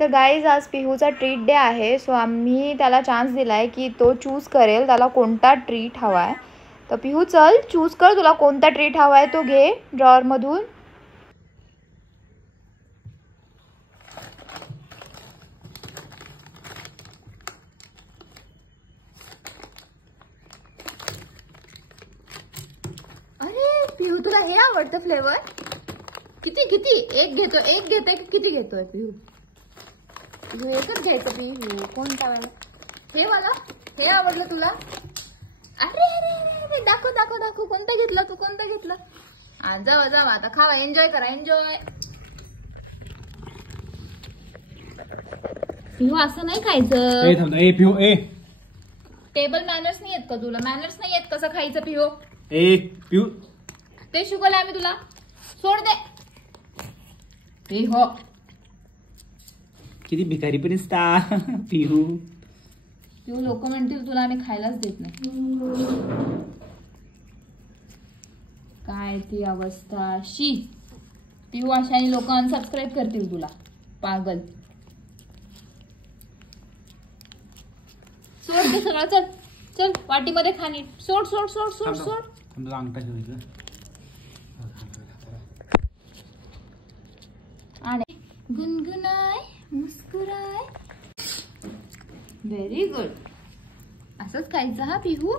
तर गाईज आज पिहूचा treat day आहे. सो आम्ही त्याला चान्स दिला आहे की तो चूज करेल त्याला कोणता ट्रीट हवा आहे. तर पिहू चल चूज कर, तुला कोणता ट्रीट हवा आहे तो घे ड्रॉवरमधून. अरे पिहू तुला हे आवडतं फ्लेवर? किती किती एक घेतोय की किती घेतोय पिहू? पिहू एकच घ्यायचं पिहू. कोणता वाला? हे वाला? हे आवडलं तुला? अरे अरे अरे अरे दाखव दाखव दाखव कोणता घेतला तू? कोणता घेतला? जावा जावा आता खावा, एन्जॉय करा एन्जॉय. पिहू असं नाही खायचं. ए पिहू ए, टेबल मॅनर्स नाही येत का तुला? मॅनर्स नाही येत कसं खायचं पिहू? ए पिहू ते शिकवलंय आम्ही तुला. सोड दे पिहू. किती भिकारी पण असता पिहू. पिहू लोक म्हणतील तुला आम्ही खायलाच देत नाही. काय ती अवस्था शी. पिहू अशाने लोक अनसबस्क्राईब करतील तुला. पागल. सोड ते सगळं. चल चल वाटीमध्ये खाणी. सोड सोड सोड सोड सोड. आणि गुनगुनाय मुस्कुराय. Very good. असंच खायचं हा पिहू.